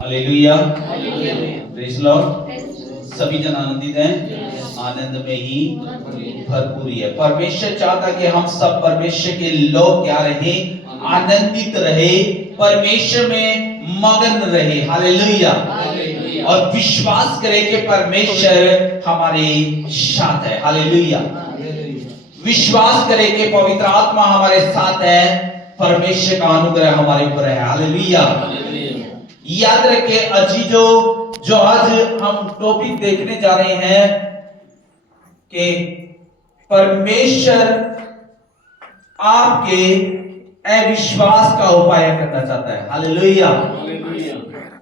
Hallelujah, praise Lord. सभी जन आनंदित हैं, आनंद में ही भरपूरी है। परमेश्वर चाहता कि हम सब परमेश्वर के लोग क्या रहे, आनंदित रहे, परमेश्वर में मगन रहे। हालेलुया, और विश्वास करें कि परमेश्वर हमारे साथ है। हालेलुया, विश्वास करें कि पवित्र आत्मा हमारे साथ है, परमेश्वर का अनुग्रह हमारे ऊपर है। हालेलुया, याद रखिए अजीजो, जो आज हम टॉपिक देखने जा रहे हैं कि परमेश्वर आपके अविश्वास का उपाय करना चाहता है। हालेलुया,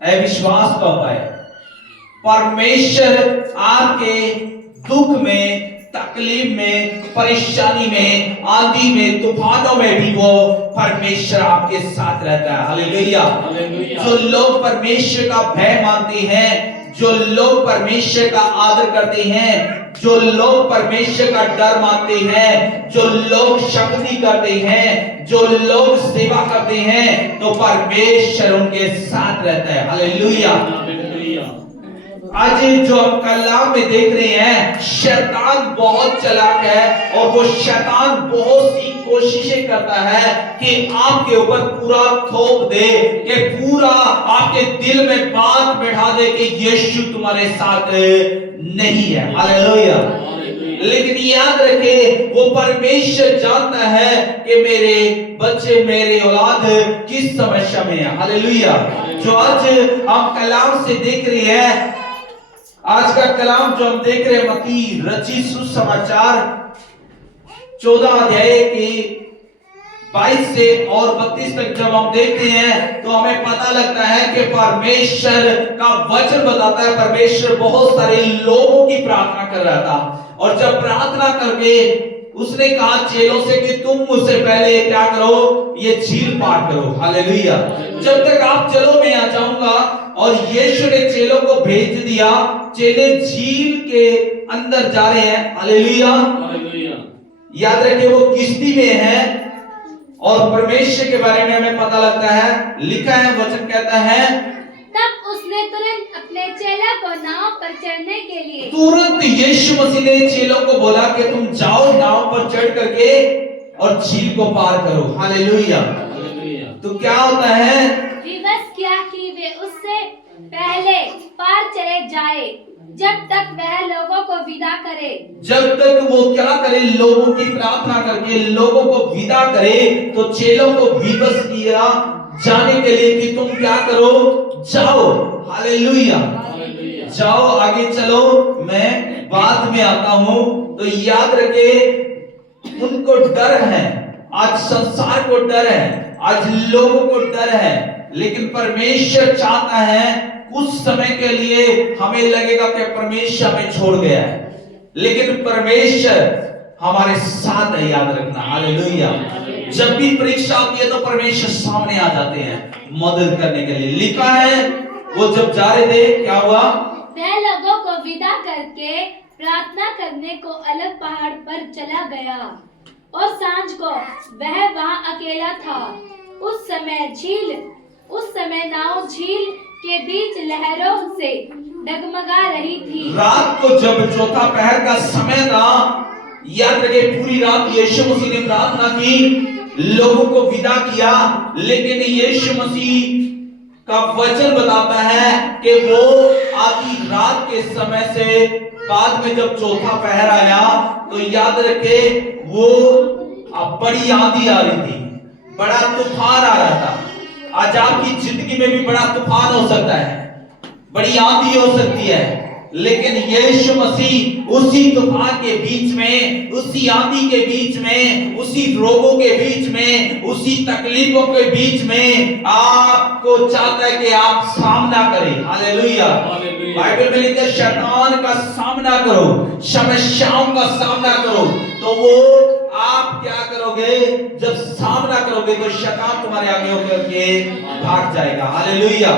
अविश्वास का उपाय। परमेश्वर आपके दुख में, तकलीफ में, परेशानी में, आंधी में, तूफानों में भी वो परमेश्वर आपके साथ रहता है। हालेलुया, जो लोग परमेश्वर का भय मानते हैं, जो लोग परमेश्वर का आदर करते हैं, जो लोग परमेश्वर का डर मानते हैं, जो लोग शक्ति करते हैं, जो लोग सेवा करते हैं, तो परमेश्वर उनके साथ रहता है। हालेलुया। आज जो हम कलाम में देख रहे हैं, शैतान बहुत चालाक है और वो शैतान बहुत सी कोशिशें करता है कि आपके ऊपर पूरा थोप दे, कि पूरा आपके दिल में बात बैठा दे कि यीशु तुम्हारे साथ नहीं है। हालेलुया, लेकिन याद रखे वो परमेश्वर जानता है कि मेरे बच्चे, मेरे औलाद किस समस्या में है। हालेलुया, जो आज हम कलाम से देख रहे हैं, आज का कलाम जो हम देख रहे हैं मत्ती रचित सुसमाचार 14 अध्याय के 22 से और 32 तक जब हम देखते हैं तो हमें पता लगता है कि परमेश्वर का वचन बताता है परमेश्वर बहुत सारे लोगों की प्रार्थना कर रहा था, और जब प्रार्थना करके उसने कहा चेलों से कि तुम मुझसे पहले क्या करो, ये झील पार करो। हालेलुया, जब तक आप चलो मैं आ जाऊंगा। और यीशु ने चेलों को भेज दिया, चेले झील के अंदर जा रहे हैं। हालेलुया, याद रखिए वो किश्ती में है और परमेश्वर के बारे में हमें पता लगता है, लिखा है, वचन कहता है तब उसने तुरंत अपने चेला को नाव पर चढ़ने के लिए, तुरंत यीशु मसीह ने चेलों को बोला कि तुम जाओ नाव पर चढ़ करके और झील को पार करो। हालेलुया, तो क्या होता है, विवश किया कि वे उससे पहले पार चले जाए जब तक वह लोगों को विदा करे। जब तक वो क्या करे, लोगों की प्रार्थना करके लोगों को विदा करे, तो चेलों को विवश किया जाने के लिए कि तुम क्या करो, जाओ। हालेलुया, जाओ, आगे चलो, मैं बाद में आता हूं। तो याद रखे उनको डर है, आज संसार को डर है, आज लोगों को डर है, लेकिन परमेश्वर चाहता है कुछ समय के लिए हमें लगेगा कि परमेश्वर हमें छोड़ गया है, लेकिन परमेश्वर हमारे साथ है। याद रखना। हालेलुया, जब भी परीक्षा आती है तो परमेश्वर सामने आ जाते हैं मदद करने के लिए। लिखा है वो जब जा रहे थे क्या हुआ, वह लोगों को विदा करके प्रार्थना करने को अलग पहाड़ पर चला गया और सांझ को वह वहां अकेला था। उस समय नाव झील के बीच लहरों से डगमगा रही थी। रात को जब चौथा पहर का समय था, याद रखे पूरी रात यीशु मसीह ने प्रार्थना की, लोगों को विदा किया, लेकिन यीशु मसीह का वचन बताता है कि वो आधी रात के समय से बाद में जब चौथा पहर आया तो याद रखे वो बड़ी आंधी आ रही थी, बड़ा तूफान आ रहा था। आज आपकी जिंदगी में भी बड़ा तूफान हो सकता है, बड़ी आंधी हो सकती है, लेकिन यीशु मसीह उसी तूफान के बीच में, उसी आंधी के बीच में, उसी रोगों के बीच में, उसी तकलीफों के बीच में आपको चाहता है कि आप सामना करें। हालेलुया, बाइबल में लिखा है शैतान का सामना करो, समस्याओं का सामना करो। तो वो आप क्या करोगे, जब सामना करोगे तो शैतान तुम्हारे आगे होकर के भाग जाएगा। हालेलुया,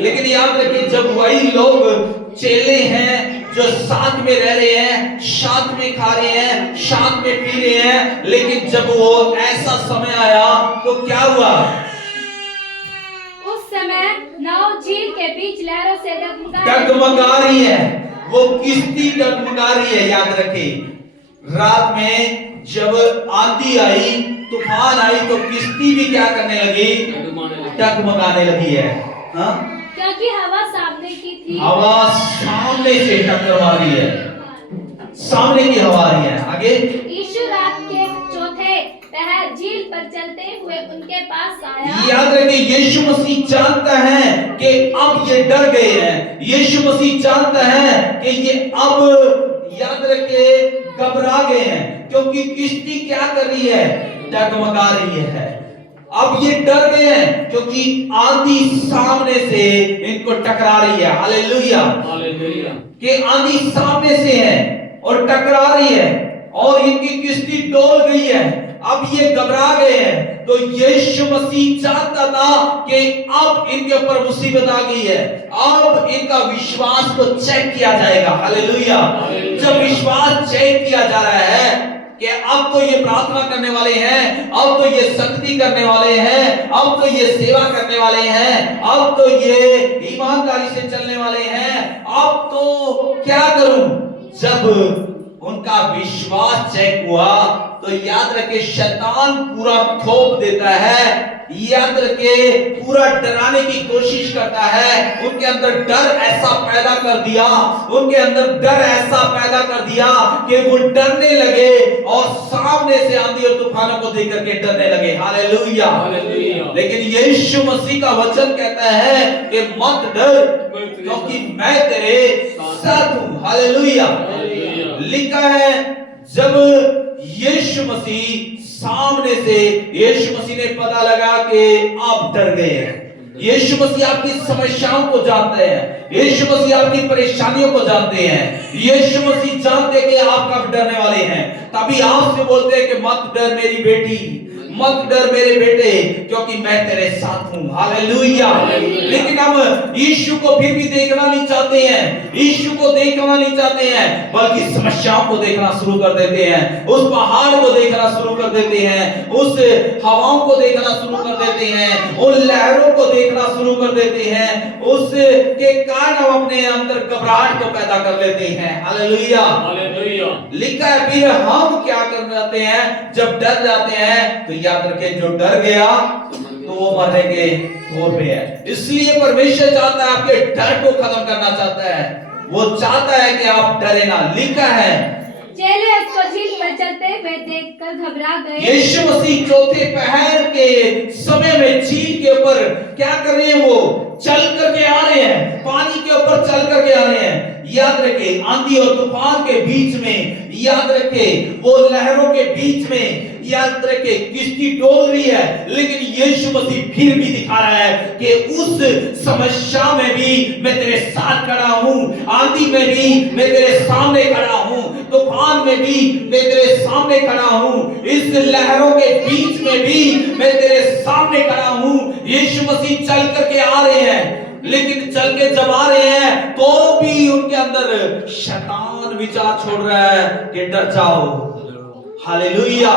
लेकिन याद रखिए जब वही लोग चेले हैं जो साथ में रह रहे हैं, साथ में खा रहे हैं, साथ में पी रहे हैं, लेकिन जब वो ऐसा समय आया तो क्या हुआ, उस समय नाव झील के बीच लहरों से डगमगा रही है, वो किश्ती डगमगा रही है। याद रखें, रात में जब आंधी आई, तूफान आई, तो किश्ती भी क्या करने लगी? डगमगाने लगी है। हाँ, क्योंकि हवा सामने की थी। हवा सामने से टकरा रही है, सामने की हवा आ रही है। आगे, यीशु रात के चौथे पहर झील पर चलते हुए उनके पास आया। याद रखिए, यीशु मसीह जानता है कि अब ये डर गए हैं। यीशु मसीह जानता है कि ये अब, याद रखिए, घबरा गए हैं, क्योंकि किश्ती क्या कर रही है? डगमगा रही है। अब ये डर गए हैं क्योंकि आंधी सामने से इनको टकरा रही है। हालेलुया, हालेलुया, कि आंधी सामने से है और टकरा रही है और इनकी किश्ती डोल गई है। अब ये घबरा गए हैं। तो यीशु मसीह चाहता था कि अब इनके ऊपर मुसीबत आ गई है, अब इनका विश्वास को चेक किया जाएगा। हालेलुया, जब विश्वास चेक किया जा रहा है कि अब तो ये प्रार्थना करने वाले हैं, अब तो ये शक्ति करने वाले हैं, अब तो ये सेवा करने वाले हैं, अब तो ये ईमानदारी से चलने वाले हैं, अब तो क्या करूं? जब उनका विश्वास चेक हुआ तो याद रखे, शैतान पूरा थोप देता है, याद रखे, पूरा डराने की कोशिश करता है। उनके अंदर डर ऐसा पैदा कर दिया, उनके अंदर डर ऐसा पैदा कर दिया कि वो डरने लगे और सामने से आंधी और तूफानों को देख करके डरने लगे। Hallelujah, hallelujah. लेकिन यीशु मसीह का वचन कहता है कि मत डर, क्योंकि मैं तेरे साथ हूं। हालेलुया, लिखा है, जब यीशु मसीह सामने से, यीशु मसीह ने पता लगा कि आप डर गए हैं। यीशु मसीह आपकी समस्याओं को जानते हैं, यीशु मसीह आपकी परेशानियों को जानते हैं, यीशु मसीह जानते हैं कि आप कब डरने वाले हैं। तभी आपसे बोलते हैं कि मत डर मेरी बेटी, मत डर मेरे बेटे, क्योंकि मैं तेरे साथ हूं। हालेलुया। लेकिन अब यीशु को फिर भी देखना नहीं चाहते हैं, यीशु को देखना नहीं चाहते हैं, बल्कि समस्याओं को देखना शुरू कर देते हैं, उस पहाड़ को देखना शुरू कर देते हैं, उस हवाओं को देखना शुरू कर देते हैं, उन लहरों को देखना शुरू कर देते हैं, उसके कारण हम अपने अंदर घबराहट को पैदा कर लेते हैं। Hallelujah, hallelujah. लिखा है, फिर हम क्या कर जाते हैं? जब डर जाते हैं तो याद रखें, जो डर गया तो वो मरने के तौर पे है। इसलिए परमेश्वर चाहता है, आपके डर को खत्म करना चाहता है, वो चाहता है कि आप डरे ना। लिखा है, चेले उसको झील पर चलते हुए देखकर घबरा गए। यीशु मसीह चौथे पहर के समय में झील के ऊपर क्या कर रहे हैं? वो चल करके आ रहे हैं, पानी के ऊपर चल करके आ रहे हैं। याद रखे, आंधी और तूफान के बीच में, याद रखे, वो लहरों के बीच में, याद रखे, किश्ती डोल रही है, लेकिन यीशु मसीह फिर भी दिखा रहा है कि उस समस्या में भी मैं तेरे साथ खड़ा हूं, आंधी में भी मैं तेरे सामने खड़ा हूं, तूफान में भी मैं तेरे सामने खड़ा हूं, इस लहरों के बीच में भी मैं तेरे सामने खड़ा हूं। यीशु मसीह चल करके आ रहे हैं, लेकिन चल के जब आ रहे हैं तो भी उनके अंदर शैतान विचार छोड़ रहा है कि डर जाओ। हालेलुया।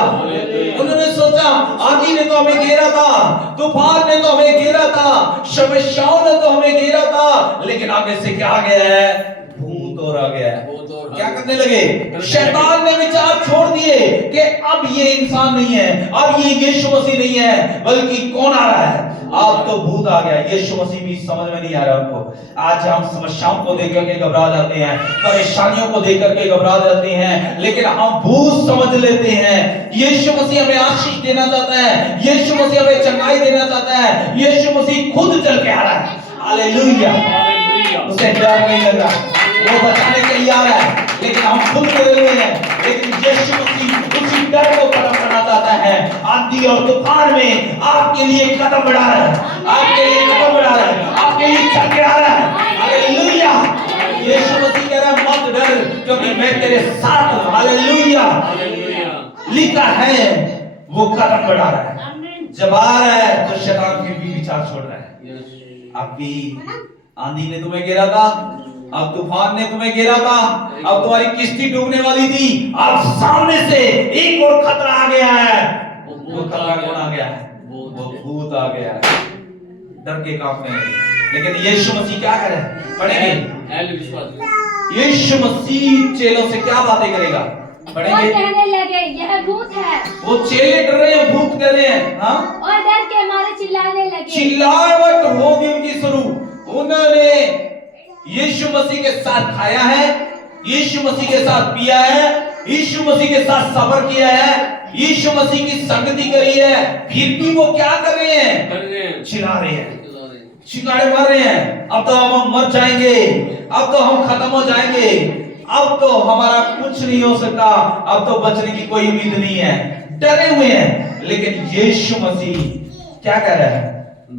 उन्होंने सोचा, आंधी ने तो हमें घेरा था, तूफान ने तो हमें घेरा था, समस्याओं ने तो हमें घेरा था, लेकिन आगे से क्या आ गया है? भूत और आ गया है। क्या करने लगे? शैतान ने विचार छोड़ दिए कि अब ये इंसान नहीं है, अब ये यीशु मसीह नहीं है, बल्कि कौन आ रहा है? अब तो भूत आ गया। यीशु मसीह भी समझ में नहीं आ रहा उनको। आज हम समस्याओं को देख करके घबरा जाते हैं, परेशानियों को देख करके घबरा जाते हैं, लेकिन हम भूत समझ लेते हैं। यीशु मसीह हमें आशीष देना चाहता है, यीशु मसीह हमें चंगाई देना चाहता है, यीशु मसीह खुद चल के आ रहा है। हालेलुया। उसे डर नहीं लग रहा, वो बचाने के लिए आ रहा है, लेकिन हम खुद डरे हुए हैं। लेकिन यीशु मसीह उसी डर को खत्म करना चाहता है। आंधी और तूफान में आपके लिए कदम बढ़ा रहा है, आपके लिए कदम बढ़ा रहा है, आपके लिए चल के आ रहा है। हालेलुया। यीशु मसीह कह रहा है, मत डर, क्योंकि मैं तेरे साथ हूं। हालेलुया। लिखा है, वो कदम बढ़ा रहा है, जब आ रहा है तो शैतान फिर भी विचार छोड़ रहा है। आपकी आंधी ने तुम्हें घेरा था, अब तूफान ने तुम्हें घेरा था, अब तुम्हारी किश्ती डूबने वाली थी, अब सामने से एक और खतरा आ गया है। वो खतरा कौन आ गया है? वो भूत आ गया है। डर के कांपने लगे। लेकिन यीशु मसीह क्या करे, पढ़ेंगे यीशु मसीह चेलों से क्या बातें करेगा, और पढ़ेंगे। कहने लगे यह भूत है। वो चेले डर रहे हैं, भूत कह रहे हैं, हाँ, और डर के मारे चिल्लाने लगे। चिल्लाहट होगी उनकी शुरू। उन्होंने यीशु मसीह के साथ खाया है, यीशु मसीह के साथ पिया है, यीशु मसीह के साथ सब्र किया है, यीशु मसीह की संगति करी है, फिर भी वो क्या कर रहे हैं, चिल्ला रहे हैं, चिल्लाए मार रहे हैं। अब तो हम मर जाएंगे, अब तो हम खत्म हो जाएंगे, अब तो हमारा कुछ नहीं हो सकता, अब तो बचने की कोई उम्मीद नहीं है, डरे हुए हैं। लेकिन यीशु मसीह क्या कह रहा है,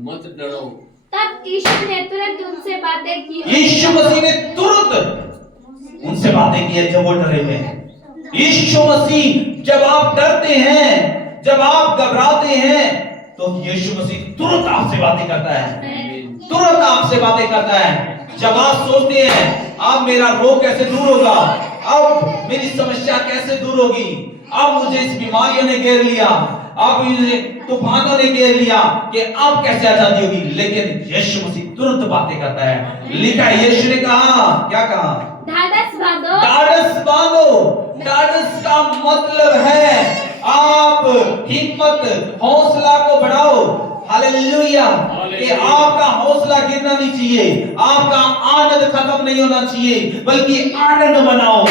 मत डरो। तब यीशु ने तुरंत उनसे बातें की। यीशु मसीह ने तुरंत उनसे बातें की है जब वो डरे हुए हैं। यीशु मसीह जब आप डरते हैं, जब आप घबराते हैं, तो यीशु मसीह तुरंत आपसे बातें करता है, तुरंत आपसे बातें करता है। जब आप सोचते हैं अब मेरा रोग कैसे दूर होगा, अब मेरी समस्या कैसे दूर होगी, अब मुझे इस बीमारियों ने घेर लिया, अब मुझे तूफानों ने घेर लिया कि अब कैसे आजादी होगी, लेकिन यीशु मसीह तुरंत बातें करता है। लिखा है यीशु ने कहा, क्या कहा, ढाढ़स बांधो। ढाढ़स बांधो। ढाढ़स का मतलब है आप हिम्मत, हौसला को बढ़ाओ। हालेलुया। कि आपका हौसला गिरना नहीं चाहिए, आपका आनंद खत्म नहीं होना चाहिए, बल्कि आनंद बनाओ,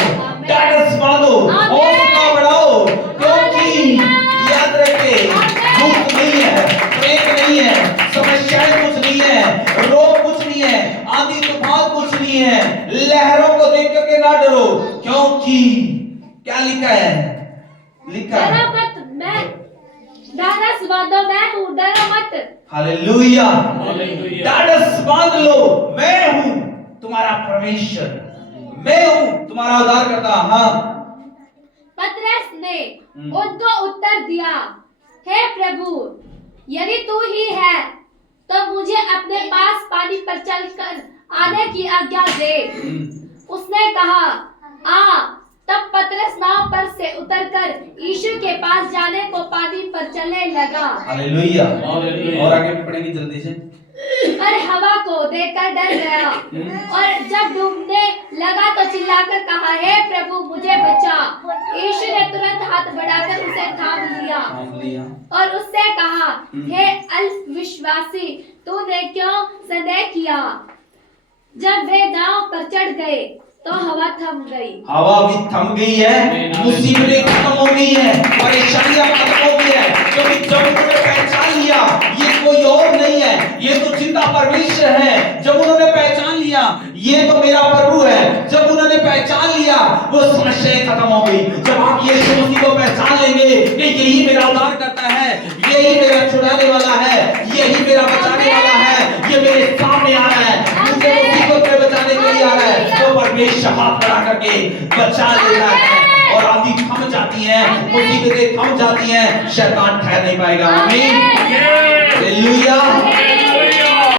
ढाढ़स बांधो, हौसला बढ़ाओ। क्योंकि याद रखे, दुख नहीं है, प्रेम नहीं है, समस्याएं कुछ नहीं है, रोग कुछ नहीं है, आंधी तूफान कुछ नहीं है। लहरों को देख करके ना डरो, क्योंकि क्या लिखा है, लिखा है, डरो मत, मैं ढाढ़स बांधो, मैं हूँ, डरो मत। हालेलुया। ढाढ़स बांध लो, मैं हूँ तुम्हारा परमेश्वर, मैं हूँ तुम्हारा उद्धारकर्ता। हाँ, पतरस ने उनको उत्तर दिया, हे प्रभु, यदि तू ही है तो मुझे अपने पास पानी पर चलकर आने की आज्ञा दे। उसने कहा, आ। तब पतरस नाव पर से उतरकर यीशु के पास जाने को पानी पर चलने लगा। हालेलुया। और आगे भी पढ़ेंगे जल्दी से। पर हवा को देखकर डर गया और जब डूबने लगा तो चिल्लाकर कहा, हे प्रभु, मुझे बचा। यीशु ने तुरंत हाथ बढ़ाकर उसे थाम लिया और उससे कहा, हे अल्पविश्वासी, तूने क्यों संदेह किया। जब वे नाव पर चढ़ गए तो हवा थम गई। हवा भी थम गई है, मुसीबतें खत्म हो गई है, परेशानियां खत्म हो गई है, क्योंकि जब उन्होंने पहचान लिया ये कोई और नहीं है, ये तो जिंदा परमेश्वर है। जब उन्होंने पहचान लिया ये तो मेरा प्रभु है, जब उन्होंने पहचान लिया वो समस्याएं खत्म हो गई। जब आप यीशु मसीह को पहचान लेंगे कि यही मेरा उद्धार करता है, यही मेरा छुड़ाने वाला है, यही मेरा बचाने वाला है, ये मेरे सामने आ रहा है, मुझे मुसीबत में बचाने के लिए आ रहा है, तो परमेश्वर हाथ बढ़ा करके बचा लेता है और आंधी थम जाती है, मुसीबतें थम जाती हैं, शैतान ठहर नहीं पाएगा। आमीन। हालेलुया।